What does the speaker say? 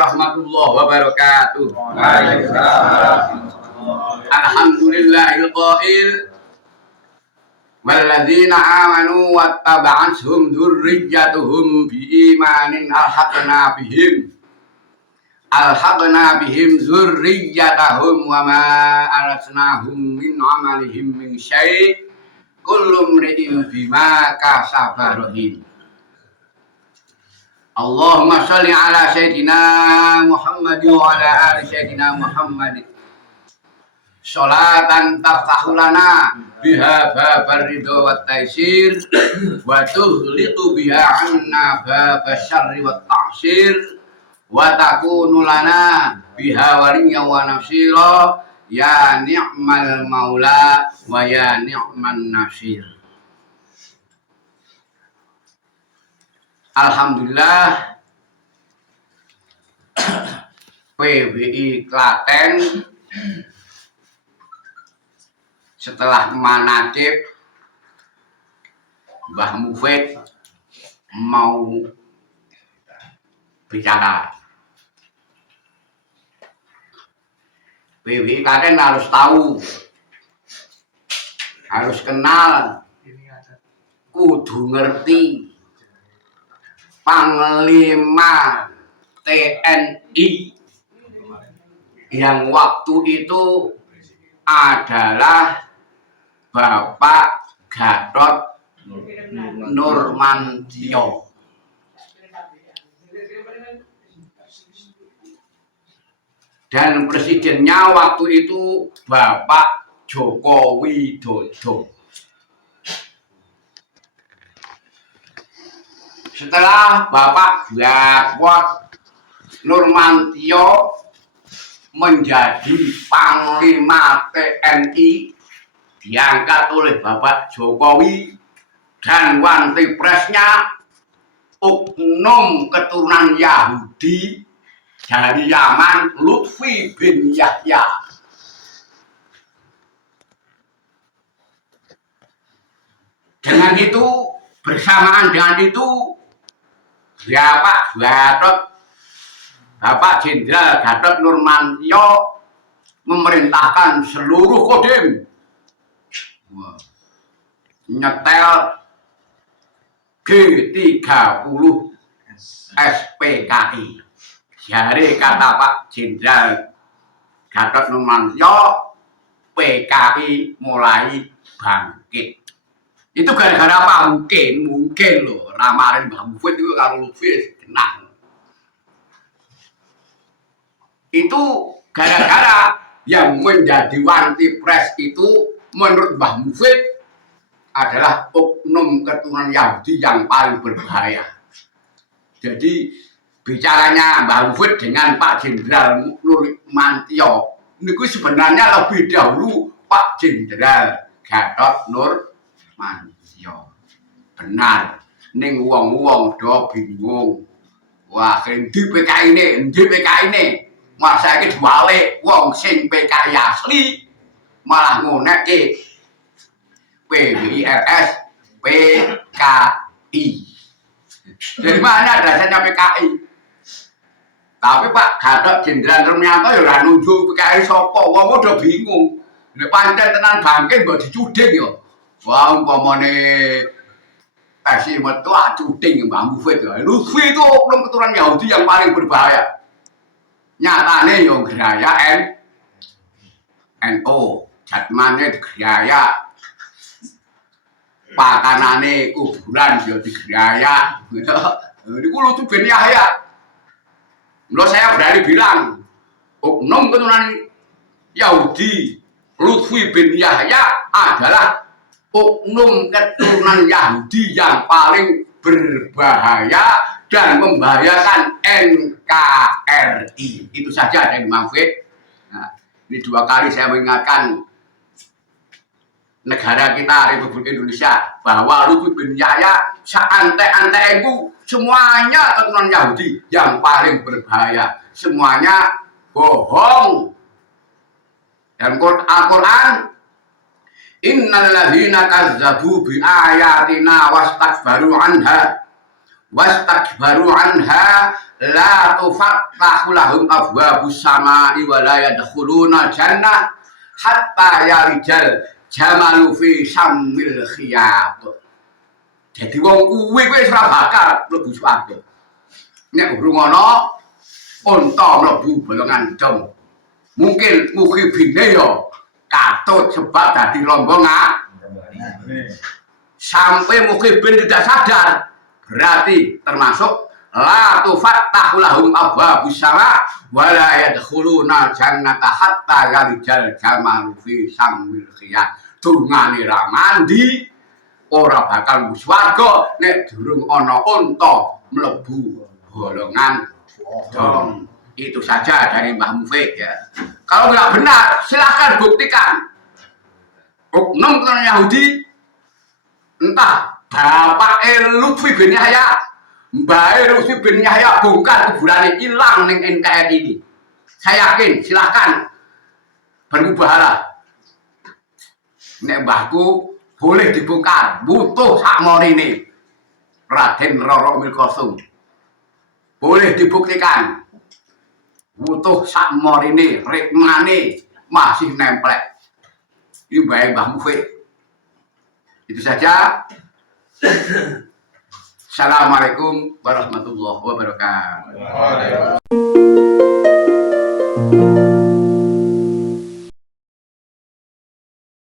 warahmatullahi wabarakatuh. Waalaikumsalam. Alhamdulillahil qail walladzina amanu wattaba'athum dzurriyyatuhum biimanin alhaqna bihim dzurriyyatahum wa ma alatnahum min amalihim min syai' kullu imri'in bima kasaba rahin. Allahumma sholli ala sayyidina Muhammad wa ala ali sayyidina Muhammad sholatan taftahu lana biha babal ridho wat taisir wa tughliqu biha anna babal syarri wat ta'sir wa takunu lana biha waliyan wa nasira ya ni'mal maula wa ya ni'man nasir. Alhamdulillah, PBI Klaten setelah manakib Mbah Mufid mau bicara. PBI Klaten harus tahu, harus kenal, kudu ngerti Panglima TNI yang waktu itu adalah Bapak Gatot Nurmantio. Dan presidennya waktu itu Bapak Joko Widodo. Setelah Bapak Gatot Nurmantio menjadi Panglima TNI, diangkat oleh Bapak Jokowi, dan Wanti Presnya oknum keturunan Yahudi dari Yaman, Lutfi bin Yahya. Dengan itu, bersamaan dengan itu, Bapak Jenderal Gatot Nurmantio memerintahkan seluruh Kodim nyetel G30 SPKI. Jadi kata Pak Jenderal Gatot Nurmantio, PKI mulai bangkit. Itu gara-gara apa? Mungkin loh, ramalan Mbah Mufid itu kalau Lutfi kena. Itu gara-gara yang menjadi Wanti Pres itu menurut Mbah Mufid adalah oknum keturunan Yahudi yang paling berbahaya. Jadi bicaranya Mbah Mufid dengan Pak Jenderal Nurmantio ini sebenarnya lebih dahulu Pak Jenderal Gatot Nurmantio. Benar, ning wong-wong do bingung. Wah, sing di PKI ini, masa iki diwale wong sing PKI asli malah ngonekke PBIRS PKI. Dari mana dasarnya PKI? Tapi Pak Gatot Jenderal Nurmantio ya ora nunjuk PKI sapa, wong udah bingung. Nek pancen tenan bangkit mbok dicuding ya. Wah, umpamane kasih metu cuding Mbah Mufid ya. Lutfi itu oknum keturunan Yahudi yang paling berbahaya. Nyatane yo geraya NO, jatmane digeraya, pakanane kuburan yo digeraya. Niku Lutfi bin Yahya. Mula saya berani bilang, oknum keturunan Yahudi Lutfi bin Yahya adalah oknum keturunan Yahudi yang paling berbahaya dan membahayakan NKRI. Itu saja dari Mufid. Nah, ini 2 kali saya mengingatkan negara kita Republik Indonesia bahwa Lutfi bin Yahya seante-ante itu semuanya keturunan Yahudi yang paling berbahaya. Semuanya bohong. Dan Al-Quran, innal ladzina kazzabu bi ayatina wastakbaru anha wastakbaru anha la tufattahu lahum abwabus samai wa la yadkhuluna jannah hatta yarijal jamalu fi sammil khiyat. Jadi wong kuwi wis ora bakal mlebu swarga. Nek rungono unta mlebu bolongan dom. Mungkin mukhibine yo katut sebab dadi rombongan. Sampai mukhibin tidak sadar, berarti termasuk la tufattahu lahum abwabus sama wa la yadkhuluna jannata hatta yarijal jamalu fi sammil khiyat. Dungane ra mandi ora bakal mlebu swarga nek durung ana unta mlebu golongan dom. Itu saja dari Mbah Mufid ya. Kalau nggak benar silahkan buktikan. Oknum orang Yahudi entah bapak Lutfi bin Yahya, mbak Lutfi bin Yahya bongkar kuburannya hilang ning NKRI ini. Saya yakin silahkan bermubahalah. Nek mbahku boleh dibongkar, butuh sakmorine Raden Roro Milkosum. Boleh dibuktikan. Butuh sakmorine, rekmane masih nempel. Ini baik Mbah Mufid. Itu saja. Assalamualaikum warahmatullahi wabarakatuh.